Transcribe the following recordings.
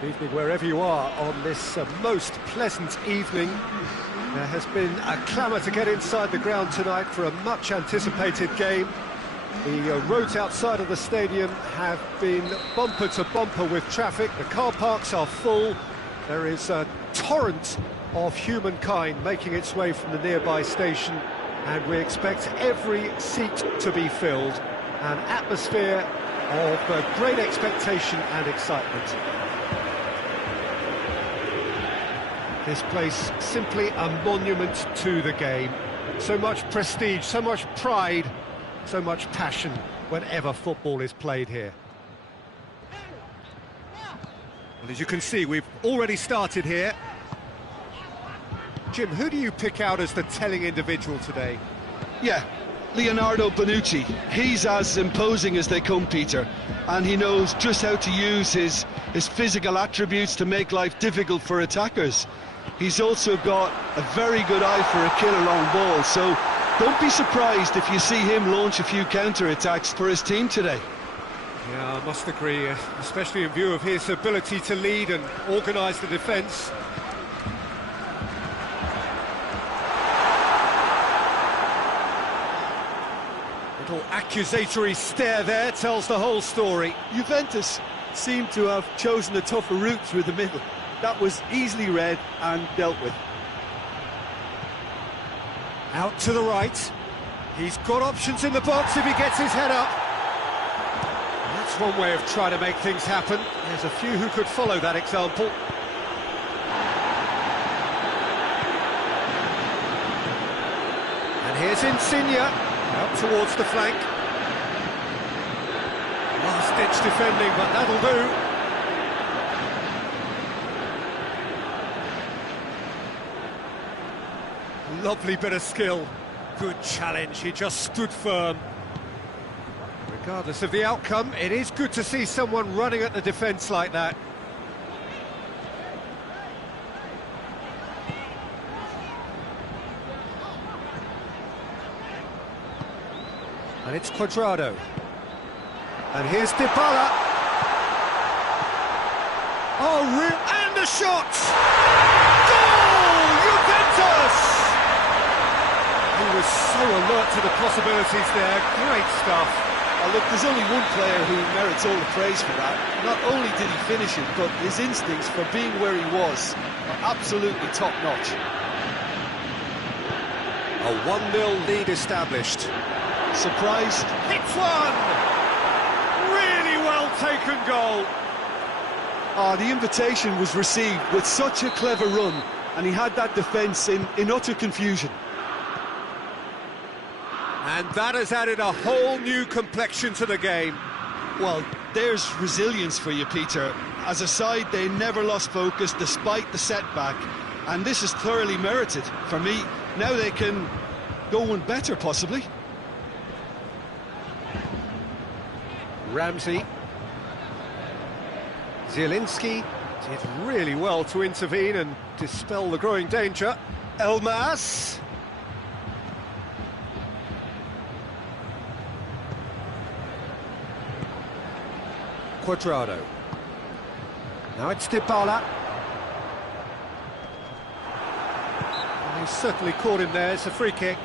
Good evening wherever you are on this most pleasant evening. There has been a clamour to get inside the ground tonight for a much anticipated game. The roads outside of the stadium have been bumper to bumper with traffic. The car parks are full. There is a torrent of humankind making its way from the nearby station, and we expect every seat to be filled. An atmosphere of great expectation and excitement. This place simply a monument to the game. So much prestige, so much pride, so much passion whenever football is played here. Well, as you can see, we've already started here. Jim, who do you pick out as the telling individual today? Yeah, Leonardo Bonucci. He's as imposing as they come, Peter, and he knows just how to use his physical attributes to make life difficult for attackers. He's also got a very good eye for a killer long ball, so don't be surprised if you see him launch a few counter-attacks for his team today. Yeah, I must agree, especially in view of his ability to lead and organise the defence. Little accusatory stare there tells the whole story. Juventus seem to have chosen a tougher route through the middle. That was easily read and dealt with. Out to the right. He's got options in the box if he gets his head up. That's one way of trying to make things happen. There's a few who could follow that example. And here's Insigne, out towards the flank. Last-ditch defending, but that'll do. Lovely bit of skill. Good challenge, he just stood firm. Regardless of the outcome, it is good to see someone running at the defence like that. And it's Cuadrado. And here's Dybala. Oh, and the shot! Goal! Juventus! He was so alert to the possibilities there. Great stuff. Look, there's only one player who merits all the praise for that. Not only did he finish it, but his instincts for being where he was are absolutely top-notch. A 1-0 lead established. Surprised? It's one! Really well taken goal. The invitation was received with such a clever run, and he had that defence in utter confusion. And that has added a whole new complexion to the game. Well, there's resilience for you, Peter. As a side, they never lost focus despite the setback, and this is thoroughly merited for me. Now they can go one better, possibly. Ramsey. Zielinski did really well to intervene and dispel the growing danger. Elmas. Cuadrado. Now it's Dybala. He's certainly caught him there. It's a free kick.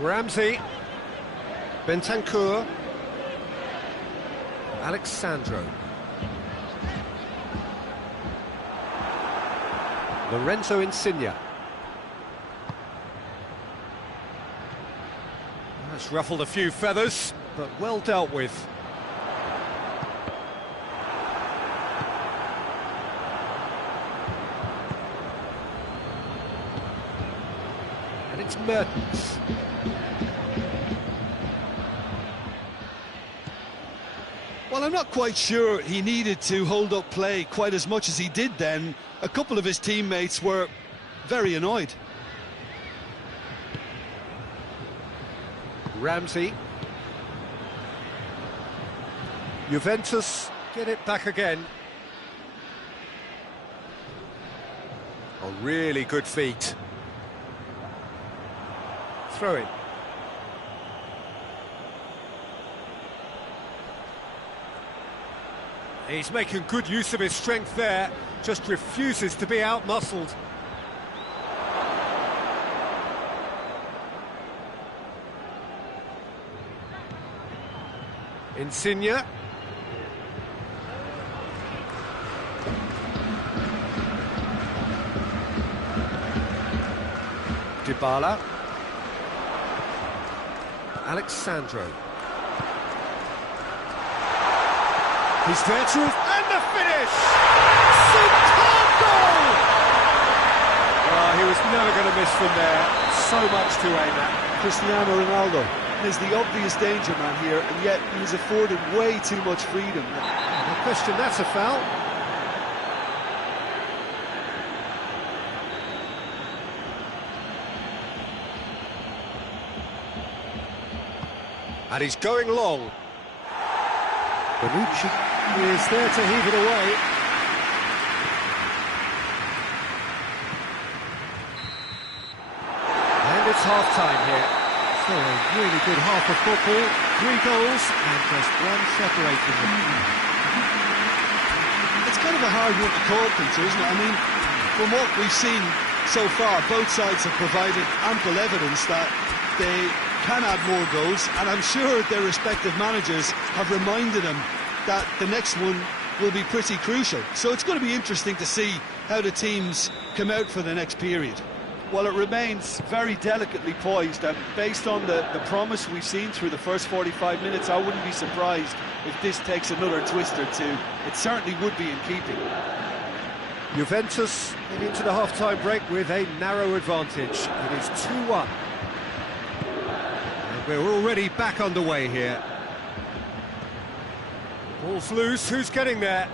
Ramsey, Bentancur, Alexandro, Lorenzo Insigne. That's ruffled a few feathers, but well dealt with. And it's Mertens. Well, I'm not quite sure he needed to hold up play quite as much as he did then. A couple of his teammates were very annoyed. Ramsey. Juventus get it back again. Oh, really good feet. Throw in. He's making good use of his strength there, just refuses to be out-muscled. Insigne. Dybala. Alexandro. He's there to... and the finish! Superb goal! Oh, he was never going to miss from there. So much to aim at. Cristiano Ronaldo is the obvious danger man here, and yet he's afforded way too much freedom. No question, that's a foul. And he's going long. Bonucci is there to heave it away. And it's half-time here. So a really good half of football. 3 goals and just one separating them. It's kind of a hard one to call, Peter, isn't it? I mean, from what we've seen so far, both sides have provided ample evidence that they can add more goals, and I'm sure their respective managers have reminded them that the next one will be pretty crucial. So it's going to be interesting to see how the teams come out for the next period. Well, it remains very delicately poised, and based on the promise we've seen through the first 45 minutes, I wouldn't be surprised if this takes another twist or two. It certainly would be in keeping. Juventus into the half-time break with a narrow advantage. It is 2-1. And we're already back underway here. Ball's loose, who's getting there?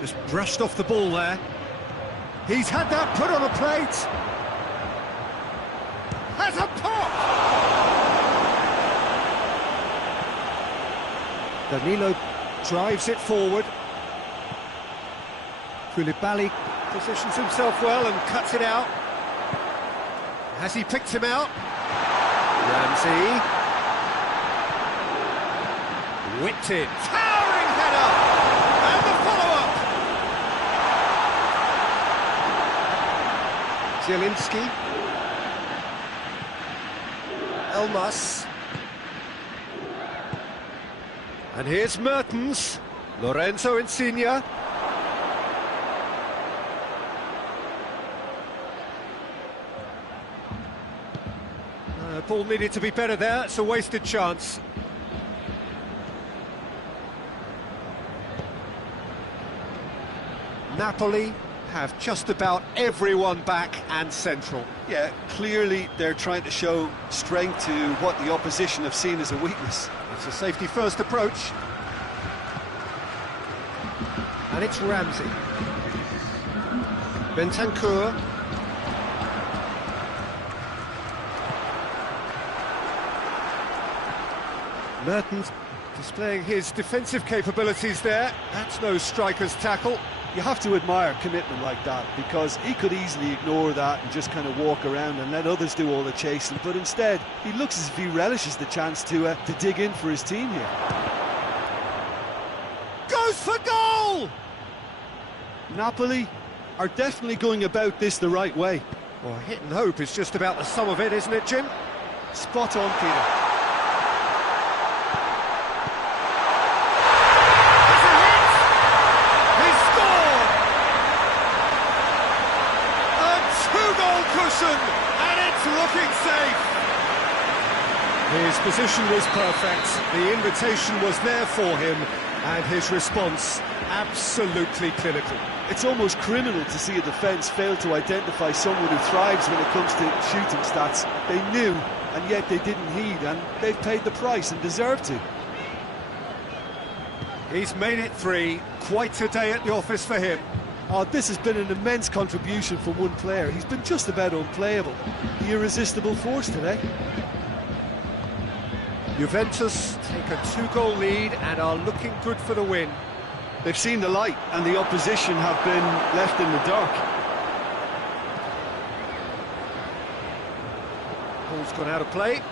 Just brushed off the ball there. He's had that put on a plate. Has a pop! Danilo drives it forward. Koulibaly positions himself well and cuts it out. Has he picked him out? Ramsey. Whipped in. Towering header! And the follow-up! Zielinski. Elmas. And here's Mertens. Lorenzo Insigne. Ball needed to be better there. It's a wasted chance. Napoli have just about everyone back and central. Yeah, clearly they're trying to show strength to what the opposition have seen as a weakness. It's a safety-first approach. And it's Ramsey. Bentancur. Mertens displaying his defensive capabilities there. That's no striker's tackle. You have to admire commitment like that, because he could easily ignore that and just kind of walk around and let others do all the chasing, but instead he looks as if he relishes the chance to dig in for his team here. Goes for goal! Napoli are definitely going about this the right way. Well, hit and hope is just about the sum of it, isn't it, Jim? Spot on, Peter. And it's looking safe. His position was perfect, the invitation was there for him, and his response absolutely clinical. It's almost criminal to see a defence fail to identify someone who thrives when it comes to shooting stats. They knew, and yet they didn't heed, and they've paid the price and deserve to. He's made it 3, quite a day at the office for him. Oh, this has been an immense contribution from one player. He's been just about unplayable. The irresistible force today. Juventus take a 2-goal lead and are looking good for the win. They've seen the light and the opposition have been left in the dark. Ball's gone out of play.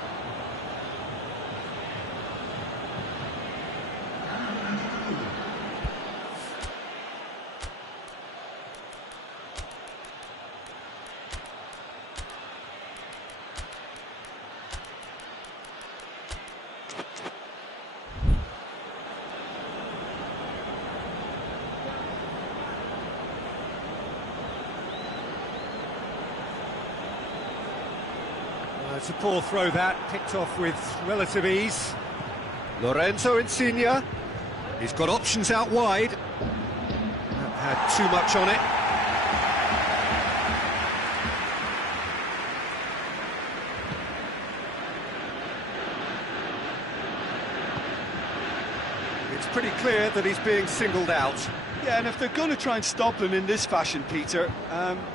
It's a poor throw that, picked off with relative ease. Lorenzo Insigne, he's got options out wide. That had too much on it. It's pretty clear that he's being singled out. Yeah, and if they're going to try and stop him in this fashion, Peter,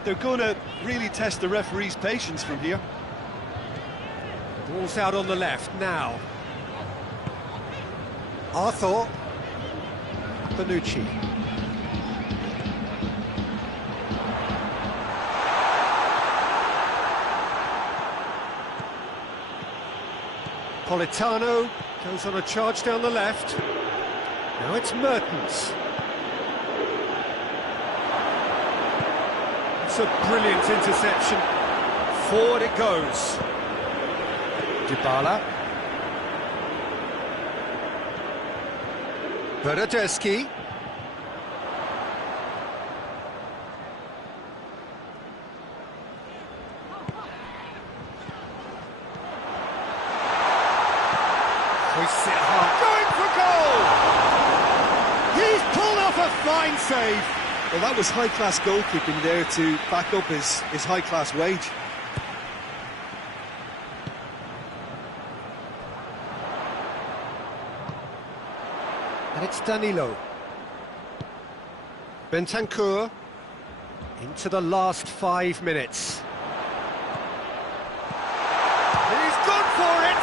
they're going to really test the referee's patience from here. Ball's out on the left now. Arthur. Bonucci. Politano goes on a charge down the left. Now it's Mertens. It's a brilliant interception. Forward it goes. Dybala. Bernardeschi. Hoists it hard. Going for goal! He's pulled off a fine save. Well, that was high-class goalkeeping there to back up his high-class wage. And it's Danilo. Bentancur into the last 5 minutes. He's gone for it!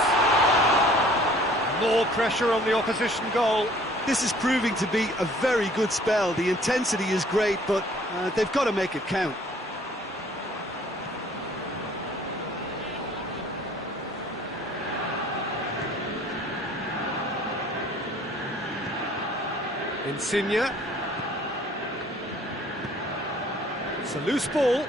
More pressure on the opposition goal. This is proving to be a very good spell. The intensity is great, but they've got to make it count. Insigne. It's a loose ball.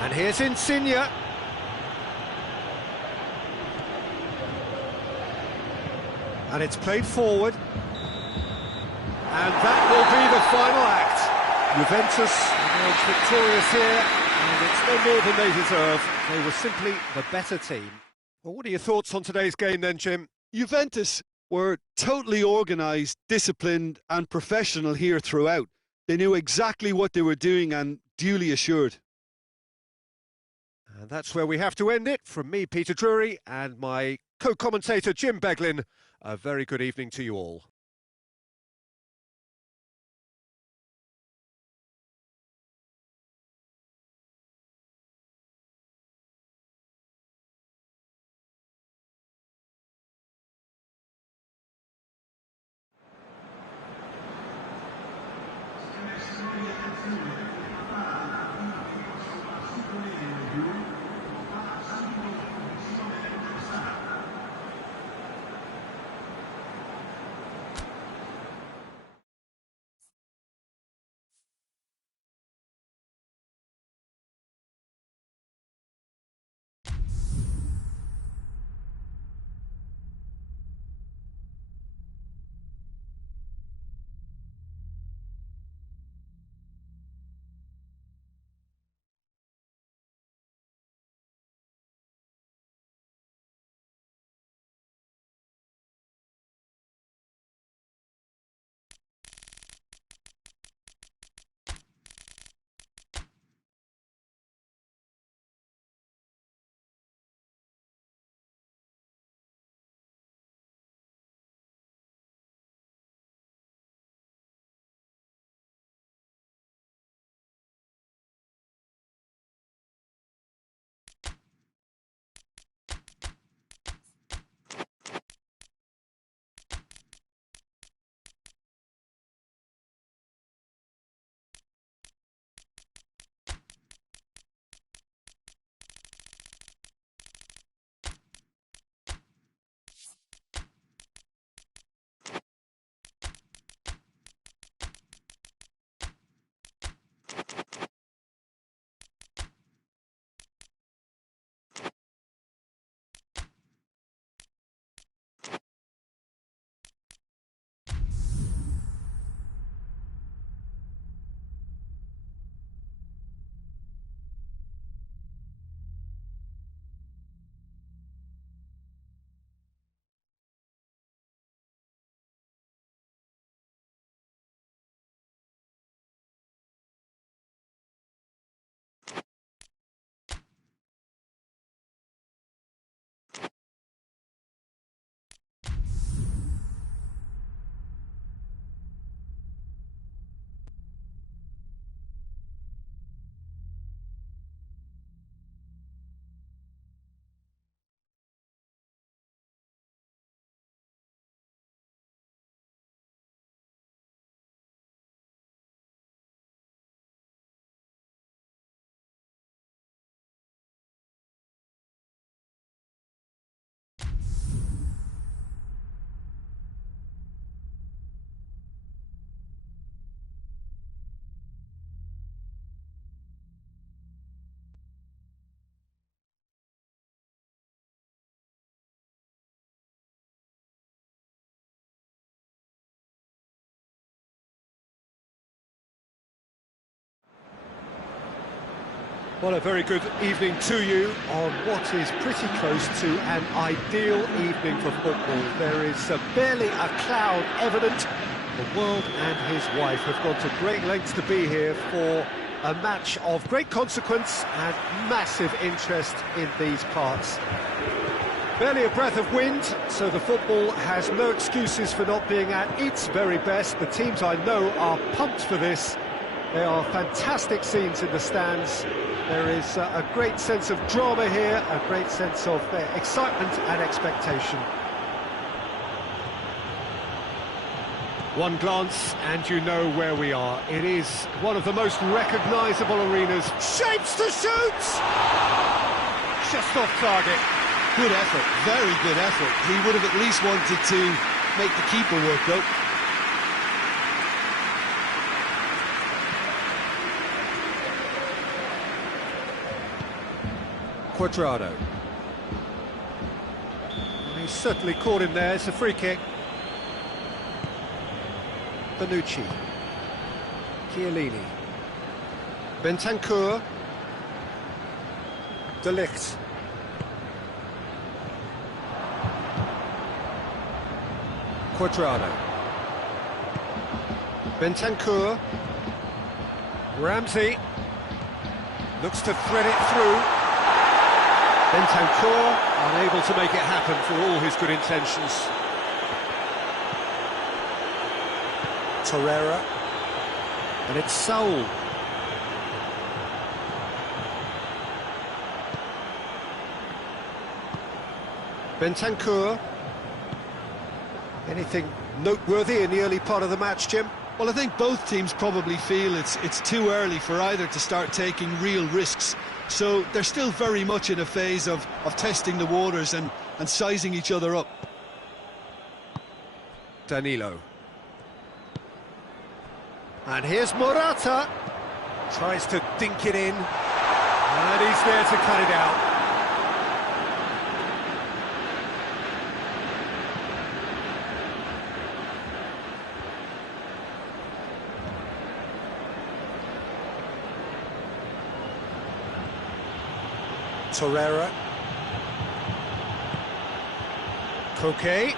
And here's Insigne. And it's played forward. And that will be the final act. Juventus emerge victorious here. And it's no more than they deserve. They were simply the better team. Well, what are your thoughts on today's game then, Jim? Juventus were totally organised, disciplined and professional here throughout. They knew exactly what they were doing and duly assured. And that's where we have to end it. From me, Peter Drury, and my co-commentator, Jim Beglin, a very good evening to you all. Well, a very good evening to you on what is pretty close to an ideal evening for football. There is barely a cloud evident. The world and his wife have gone to great lengths to be here for a match of great consequence and massive interest in these parts. Barely a breath of wind, so the football has no excuses for not being at its very best. The teams I know are pumped for this. There are fantastic scenes in the stands. There is a great sense of drama here, a great sense of excitement and expectation. One glance and you know where we are. It is one of the most recognisable arenas. Shapes to shoot! Just off target. Good effort, very good effort. He would have at least wanted to make the keeper work though. Cuadrado. He's certainly caught him there. It's a free kick. Bonucci. Chiellini. Bentancur. De Ligt. Cuadrado. Bentancur. Ramsey. Looks to thread it through. Bentancur unable to make it happen for all his good intentions. Torreira. And it's Saul. Bentancur. Anything noteworthy in the early part of the match, Jim? Well, I think both teams probably feel it's too early for either to start taking real risks. So they're still very much in a phase of testing the waters and sizing each other up. Danilo. And here's Morata. Tries to dink it in. And he's there to cut it out. Torreira. Koke.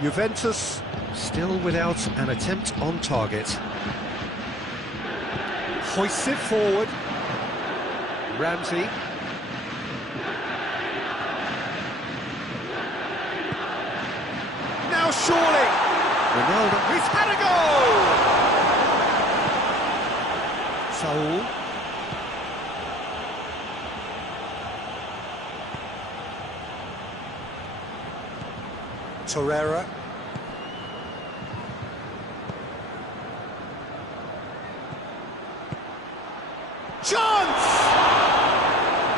Juventus still without an attempt on target. Hoists it forward. Ramsey. Now surely! Ronaldo. He's had a goal! Saul. Torreira. Chance!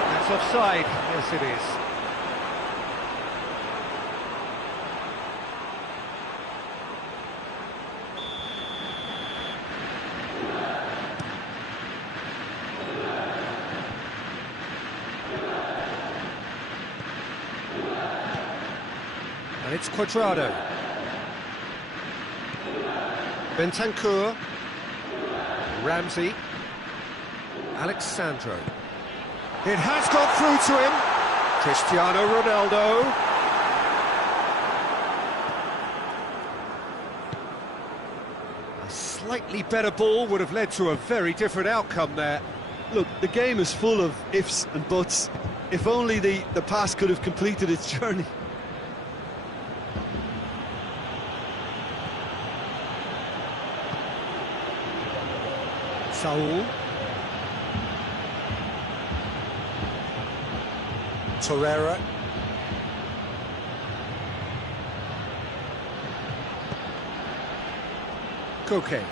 That's offside. Yes, it is. And it's Cuadrado. Bentancur. Ramsey. Alexandro. It has got through to him. Cristiano Ronaldo. A slightly better ball would have led to a very different outcome there. Look, the game is full of ifs and buts. If only the pass could have completed its journey. Saul. Torreira. Koke.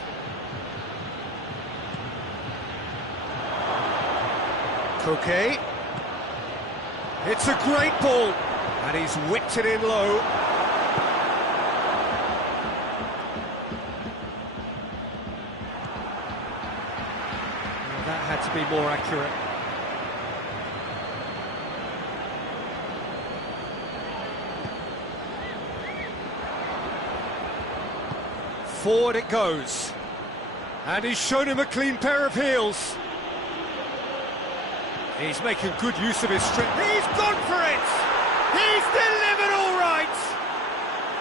Koke. It's a great ball, and he's whipped it in low. That had to be more accurate. Forward it goes. And he's shown him a clean pair of heels. He's making good use of his strength. He's gone for it! He's delivered all right!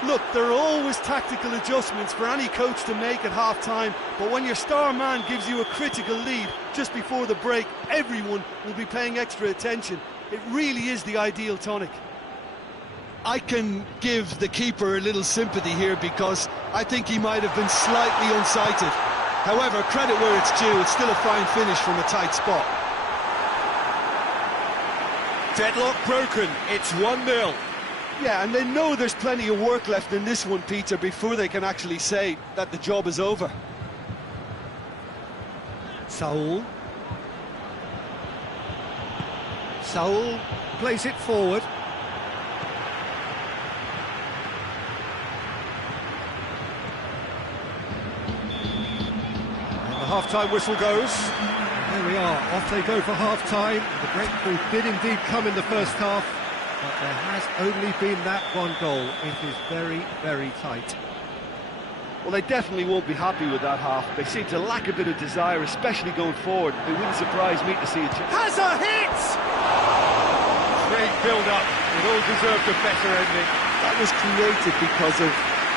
Look, there are always tactical adjustments for any coach to make at half-time, but when your star man gives you a critical lead just before the break, everyone will be paying extra attention. It really is the ideal tonic. I can give the keeper a little sympathy here because I think he might have been slightly unsighted. However, credit where it's due, it's still a fine finish from a tight spot. Deadlock broken, it's 1-0. Yeah, and they know there's plenty of work left in this one, Peter, before they can actually say that the job is over. Saul plays it forward. And the half-time whistle goes. There we are, off they go for half-time. The breakthrough did indeed come in the first half, but there has only been that one goal. It is very, very tight. Well, they definitely won't be happy with that half. They seem to lack a bit of desire, especially going forward. It wouldn't surprise me to see it. Has a hit! Great build-up. It all deserved a better ending. That was created because of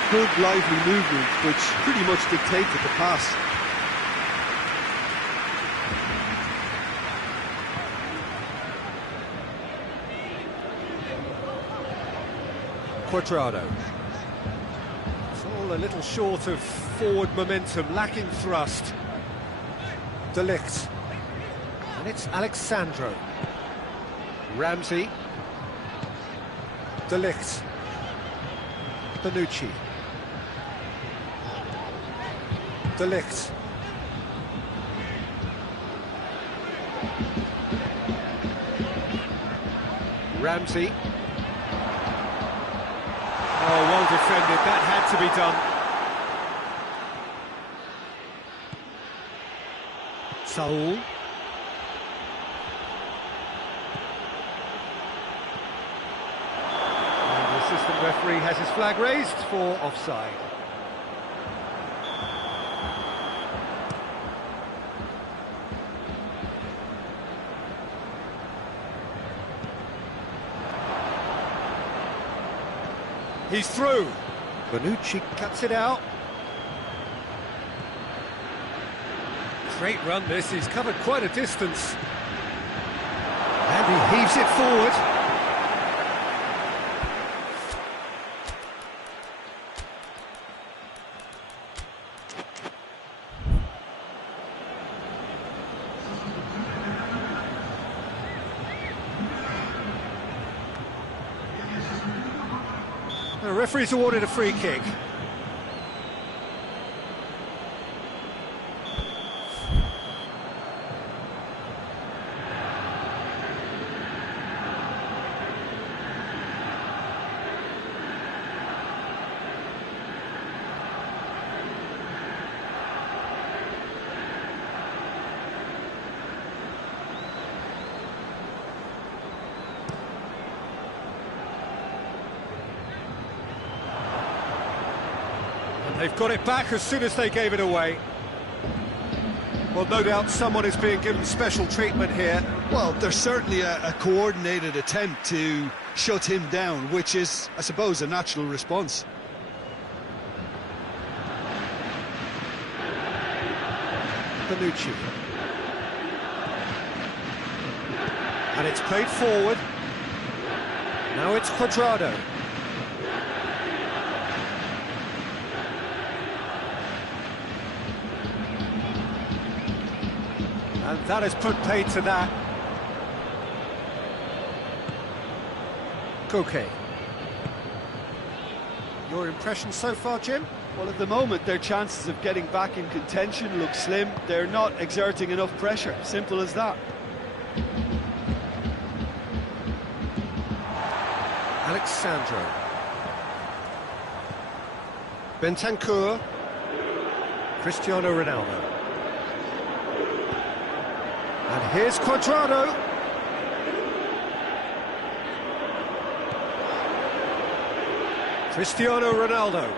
good, lively movement, which pretty much dictated the pass. Quadrado. It's all a little short of forward momentum, lacking thrust. De Ligt. And it's Alexandro. Ramsey. De Ligt. Bonucci. De Ligt. Ramsey. Oh, well defended, that had to be done. Saul. And the assistant referee has his flag raised for offside. He's through. Bonucci cuts it out. Great run this, he's covered quite a distance. And he heaves it forward. The referee's awarded a free kick. They've got it back as soon as they gave it away. Well, no doubt someone is being given special treatment here. Well, there's certainly a coordinated attempt to shut him down, which is, I suppose, a natural response. Bonucci. And it's played forward. Now it's Quadrado. And that has put paid to that. Koke. Your impression so far, Jim? Well, at the moment, their chances of getting back in contention look slim. They're not exerting enough pressure. Simple as that. Alexandro. Bentancur. Cristiano Ronaldo. And here's Quadrado. Cristiano Ronaldo.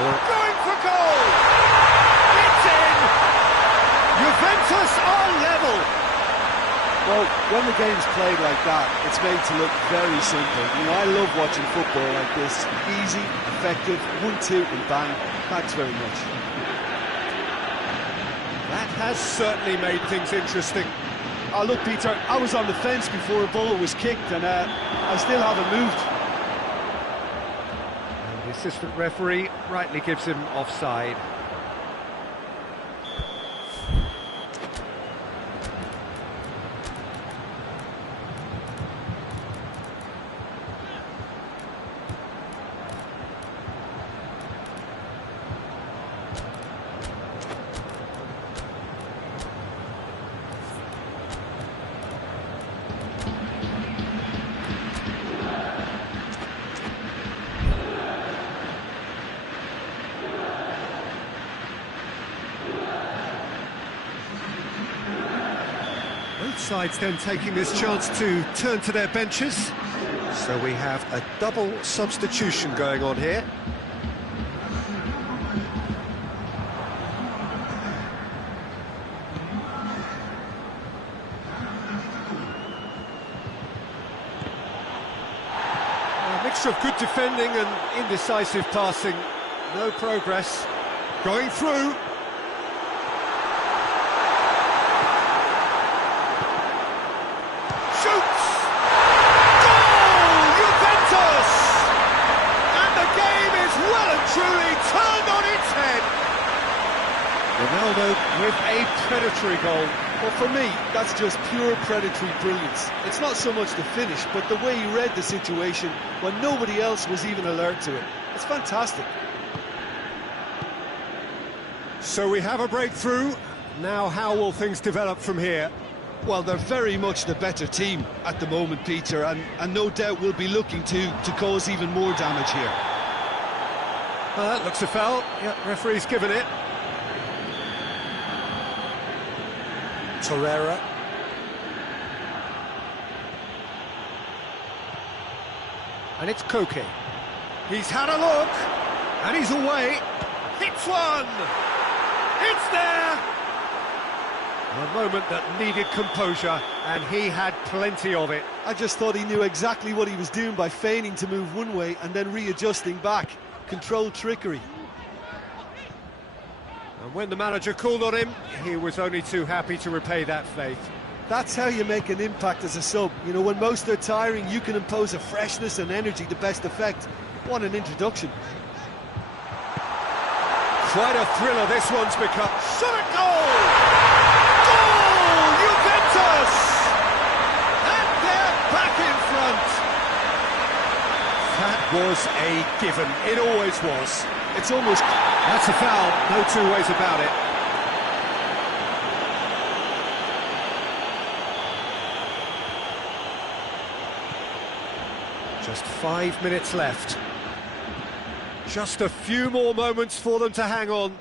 Going for goal! It's in! Juventus are level! Well, when the game's played like that, it's made to look very simple. You know, I love watching football like this. Easy, effective, 1-2 and bang. Thanks very much. That has certainly made things interesting. Oh, look, Peter, I was on the fence before a ball was kicked, and I still haven't moved. And the assistant referee rightly gives him offside. Both sides then taking this chance to turn to their benches. So we have a double substitution going on here. A mixture of good defending and indecisive passing. No progress. Going through. Shoots! Goal! Juventus! And the game is well and truly turned on its head. Ronaldo with a predatory goal. Well, for me, that's just pure predatory brilliance. It's not so much the finish, but the way he read the situation when nobody else was even alert to it. It's fantastic. So we have a breakthrough. Now how will things develop from here? Well, they're very much the better team at the moment, Peter, and no doubt will be looking to cause even more damage here. That looks a foul. Yep, referee's given it. Torreira. And it's Koke. He's had a look, and he's away. Hits one! It's there! A moment that needed composure, and he had plenty of it. I just thought he knew exactly what he was doing by feigning to move one way and then readjusting back. Controlled trickery. And when the manager called on him, he was only too happy to repay that faith. That's how you make an impact as a sub. You know, when most are tiring, you can impose a freshness and energy to best effect. What an introduction. Quite a thriller this one's become. Shot at goal! Goal! Juventus! And they're back in front. That was a given. It always was. It's almost... That's a foul. No two ways about it. Just 5 minutes left. Just a few more moments for them to hang on.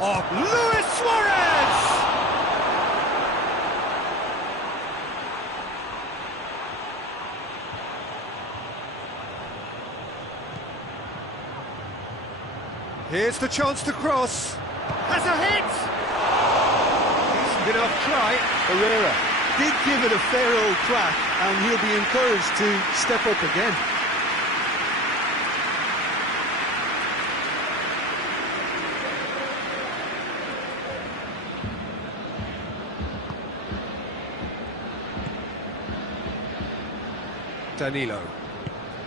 Oh, Luis Suarez! Here's the chance to cross. Has a hit! Decent enough try. Herrera did give it a fair old crack, and he'll be encouraged to step up again.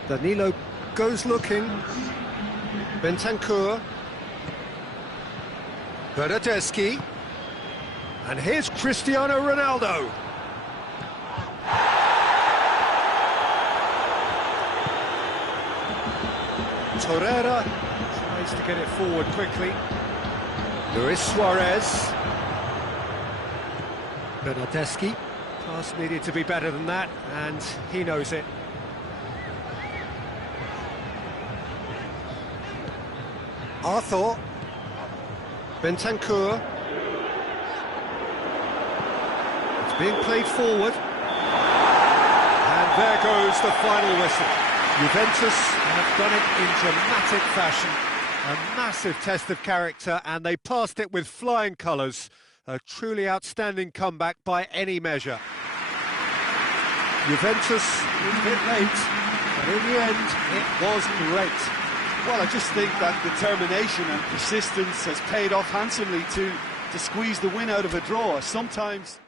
Danilo goes looking. Bentancur. Bernardeschi. And here's Cristiano Ronaldo. Torreira tries to get it forward quickly. Luis Suarez. Bernardeschi. Pass needed to be better than that, and he knows it. Arthur. Bentancur. It's being played forward. there goes the final whistle. Juventus have done it in dramatic fashion. A massive test of character, and they passed it with flying colours. A truly outstanding comeback by any measure. Juventus was a bit late, but in the end, it was great. Well, I just think that determination and persistence has paid off handsomely to squeeze the win out of a draw. Sometimes...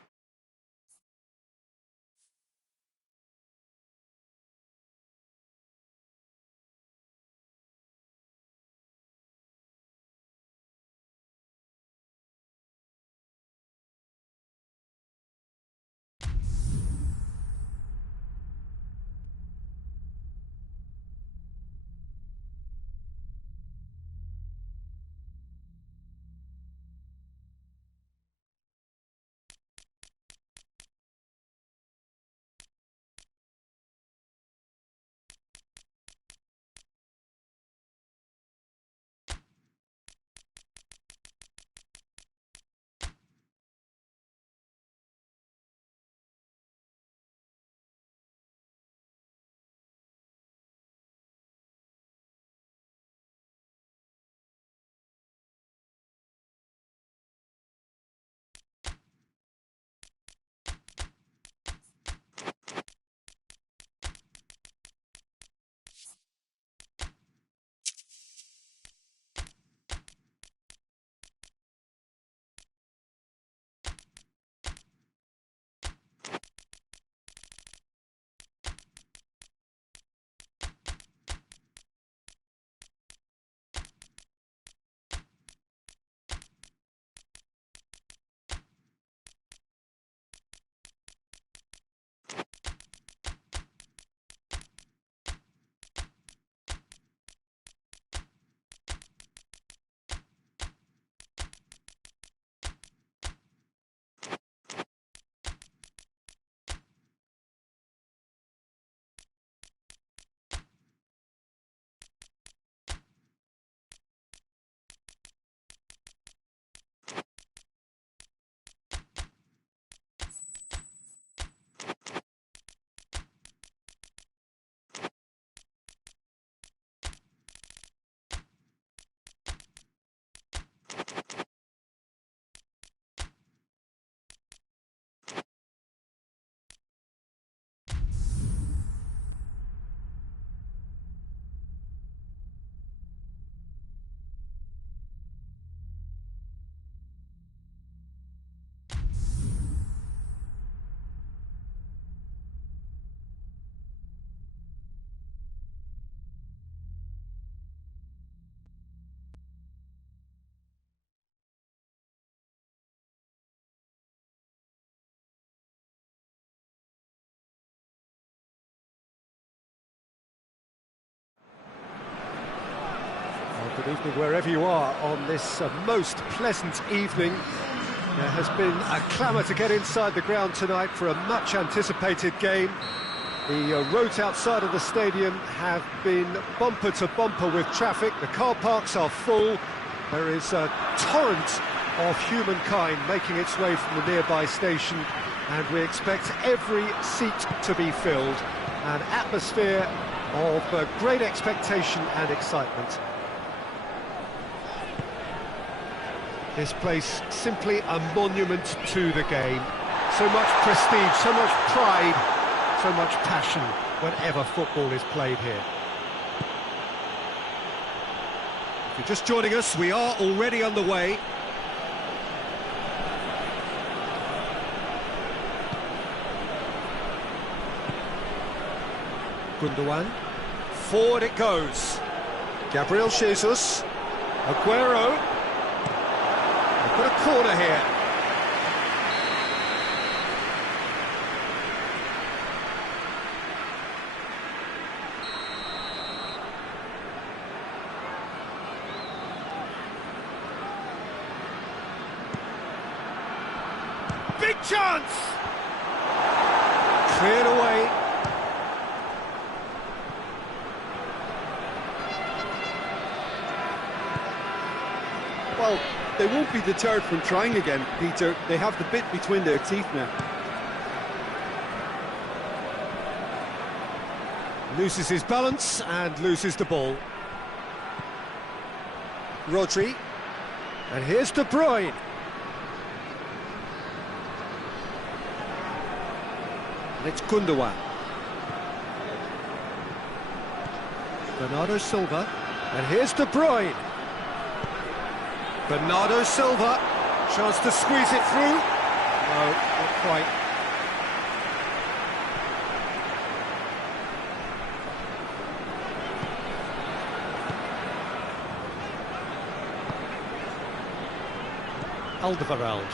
Good evening wherever you are on this most pleasant evening. There has been a clamour to get inside the ground tonight for a much anticipated game. The roads outside of the stadium have been bumper to bumper with traffic. The car parks are full. There is a torrent of humankind making its way from the nearby station, and we expect every seat to be filled. An atmosphere of great expectation and excitement. This place simply a monument to the game. So much prestige, so much pride, so much passion whenever football is played here. If you're just joining us, we are already underway. Gundogan. Forward it goes. Gabriel Jesus. Aguero. Got a corner here. Big chance! Cleared away. Well, they won't be deterred from trying again, Peter. They have the bit between their teeth now. Loses his balance and loses the ball. Rodri. And here's De Bruyne. And it's Gundogan. Bernardo Silva. And here's De Bruyne. Bernardo Silva. Chance to squeeze it through. No, not quite. Alderweireld.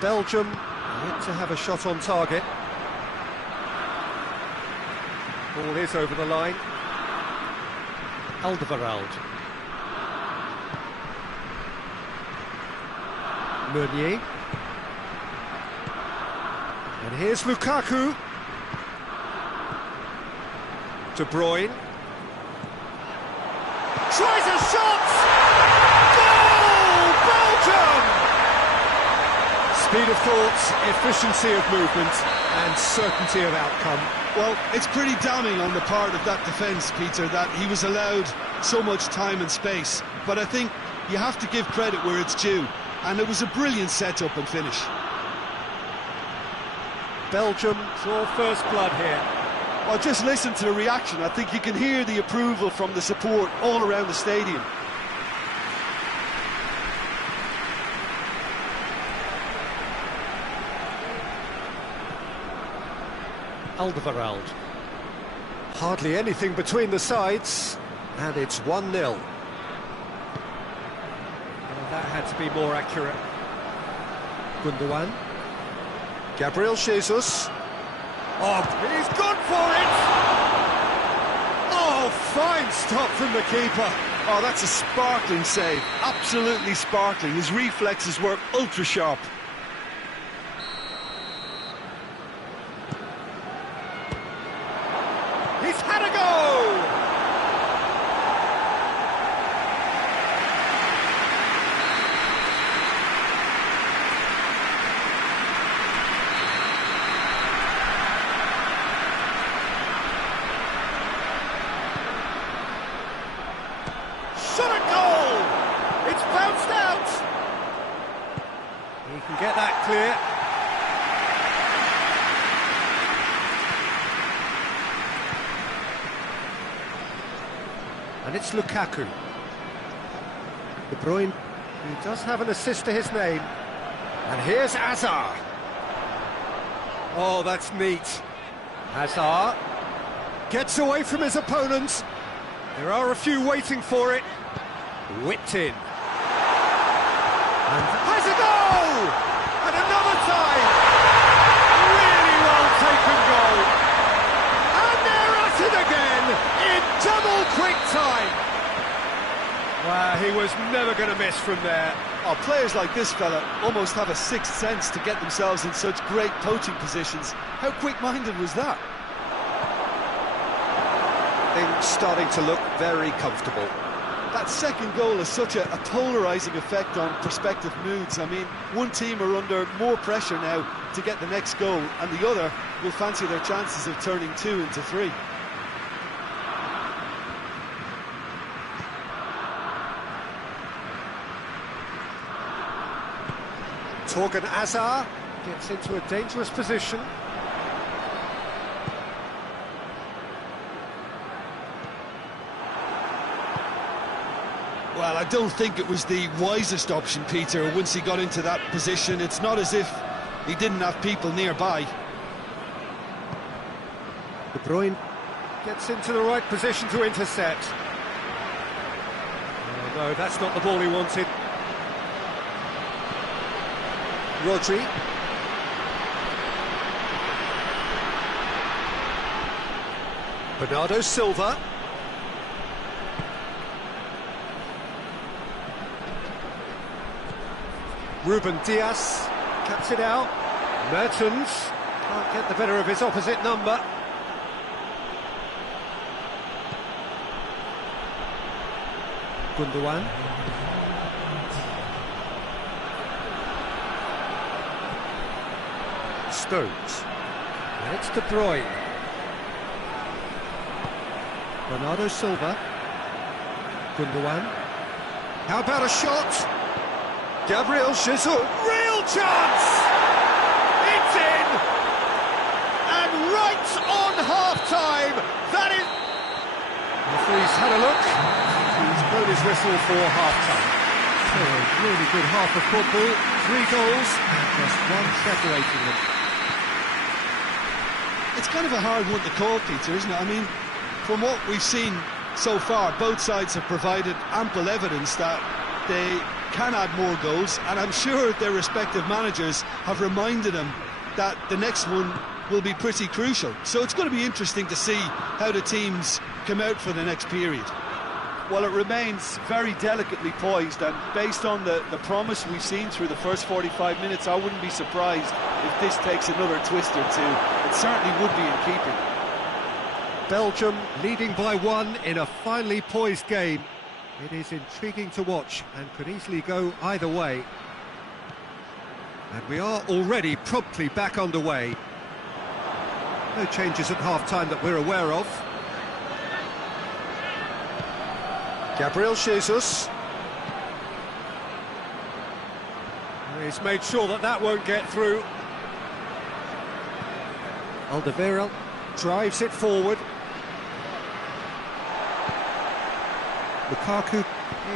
Belgium yet to have a shot on target. Ball is over the line. Alderweireld. Meunier. And here's Lukaku. De Bruyne. Tries a shot! Goal! Belgium! Speed of thought, efficiency of movement, and certainty of outcome. Well, it's pretty damning on the part of that defence, Peter, that he was allowed so much time and space. But I think you have to give credit where it's due, and it was a brilliant set-up and finish. Belgium draw first blood here. Well, just listen to the reaction. I think you can hear the approval from the support all around the stadium. Alderweireld. Hardly anything between the sides, and it's 1-0. Well, that had to be more accurate. Gundogan. Gabriel Jesus. Oh, he's gone for it! Oh, fine stop from the keeper. Oh, that's a sparkling save. Absolutely sparkling. His reflexes were ultra sharp. He's had a go! Shot a goal! It's bounced out! He can get that clear. And it's Lukaku. De Bruyne, he does have an assist to his name. And here's Hazard. Oh, that's neat. Hazard gets away from his opponents. There are a few waiting for it. Whipped in. And has a goal! And another time! Really well taken goal. And they're at it again in double quick time. Wow, he was never going to miss from there. Oh, players like this fella almost have a sixth sense to get themselves in such great poaching positions. How quick-minded was that? Things starting to look very comfortable. That second goal has such a polarising effect on prospective moods. I mean, one team are under more pressure now to get the next goal, and the other will fancy their chances of turning 2 into 3. Torgan Hazard gets into a dangerous position. Well, I don't think it was the wisest option, Peter, once he got into that position. It's not as if he didn't have people nearby. De Bruyne gets into the right position to intercept. Oh, no, that's not the ball he wanted. Rodri. Bernardo Silva. Ruben Dias cuts it out. Mertens can't get the better of his opposite number. Gundogan. Stones. And it's De Bruyne. Bernardo Silva. Gundogan. How about a shot? Gabriel Jesus. Real chance! It's in! And right on half-time, that is... The referee's had a look. He's blown his whistle for half-time. So a really good half of football. 3 goals and just one separating them. It's kind of a hard one to call, Peter, isn't it? I mean, from what we've seen so far, both sides have provided ample evidence that they can add more goals, and I'm sure their respective managers have reminded them that the next one will be pretty crucial. So it's going to be interesting to see how the teams come out for the next period. Well, it remains very delicately poised, and based on the promise we've seen through the first 45 minutes, I wouldn't be surprised if this takes another twist or two. It certainly would be in keeping. Belgium leading by 1 in a finely poised game. It is intriguing to watch and could easily go either way. And we are already promptly back underway. No changes at half-time that we're aware of. Gabriel Jesus. He's made sure that that won't get through. Alderweireld drives it forward. Lukaku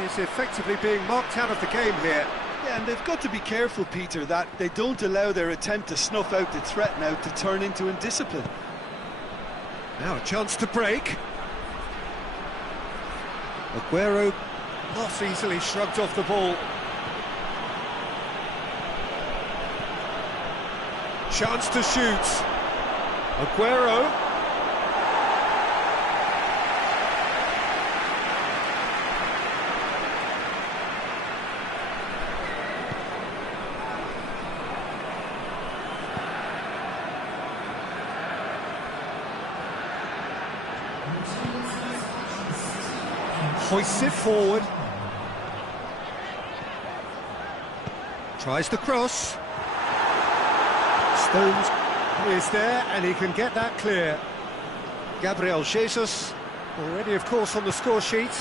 is effectively being marked out of the game here. Yeah, and they've got to be careful, Peter, that they don't allow their attempt to snuff out the threat now to turn into indiscipline. Now a chance to break. Aguero not easily shrugged off the ball. Chance to shoot. Aguero. Hoists it forward. Tries the cross. Stones is there and he can get that clear. Gabriel Jesus already of course on the score sheet.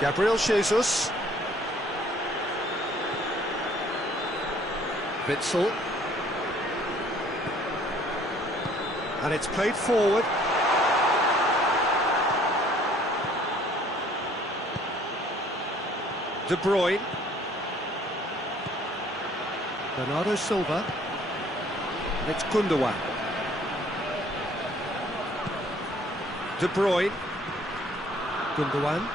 Gabriel Jesus. Witsel. And it's played forward. De Bruyne. Bernardo Silva. And it's Gundogan. De Bruyne. Gundogan.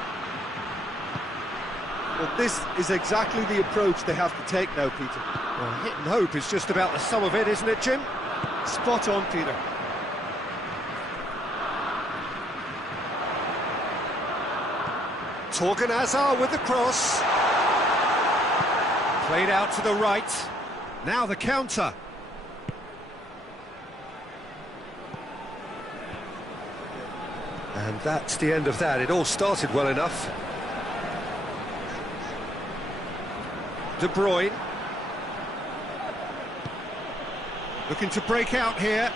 Well, this is exactly the approach they have to take now, Peter. Well, hit and hope is just about the sum of it, isn't it, Jim? Spot on, Peter. Torgan Hazard with the cross. Played out to the right. Now the counter. And that's the end of that. It all started well enough. De Bruyne. Looking to break out here.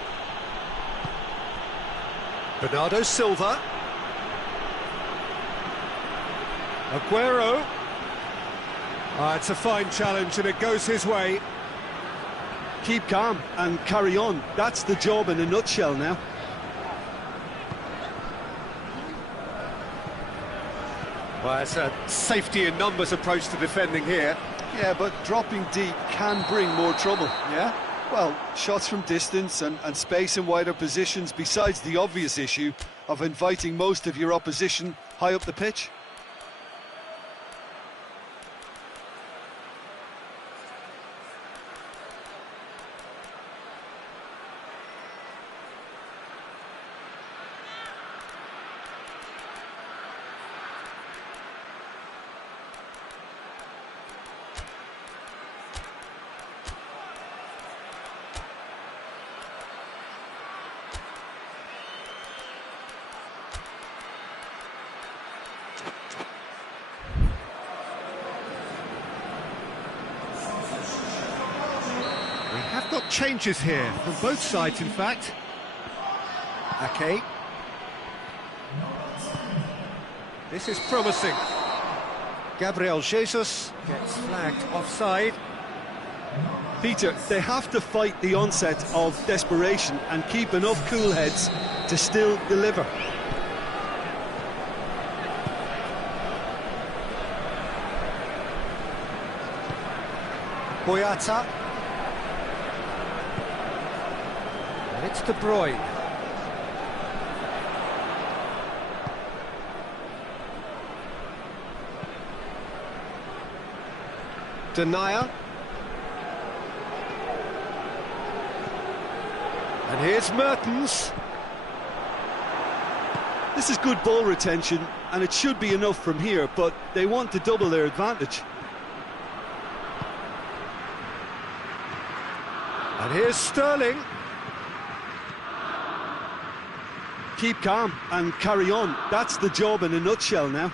Bernardo Silva. Aguero. It's a fine challenge and it goes his way. Keep calm and carry on. That's the job in a nutshell now. Well, it's a safety in numbers approach to defending here. Yeah, but dropping deep can bring more trouble, yeah? Well, shots from distance and space in wider positions, besides the obvious issue of inviting most of your opposition high up the pitch. We have got changes here, from both sides in fact. Ake. This is promising. Gabriel Jesus gets flagged offside. Peter, they have to fight the onset of desperation and keep enough cool heads to still deliver. Boyata. And it's De Bruyne. Denier. And here's Mertens. This is good ball retention, and it should be enough from here, but they want to double their advantage. And here's Sterling. Keep calm and carry on. That's the job in a nutshell now.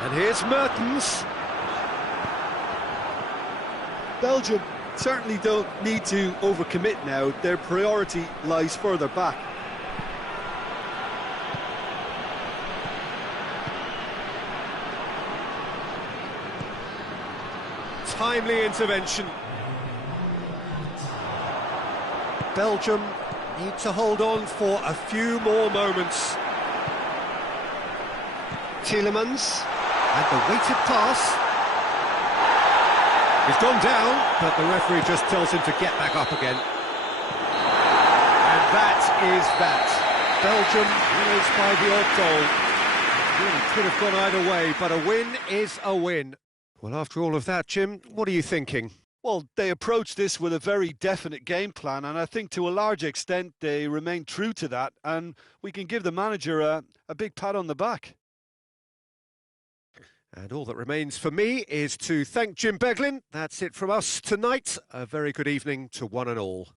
And here's Mertens. Belgium certainly don't need to overcommit now. Their priority lies further back. Timely intervention. Belgium need to hold on for a few more moments. Tielemans, and the weighted pass. He's gone down, but the referee just tells him to get back up again. And that is that. Belgium wins by the odd goal. Really could have gone either way, but a win is a win. Well, after all of that, Jim, what are you thinking? Well, they approached this with a very definite game plan, and I think to a large extent they remain true to that, and we can give the manager a big pat on the back. And all that remains for me is to thank Jim Beglin. That's it from us tonight. A very good evening to one and all.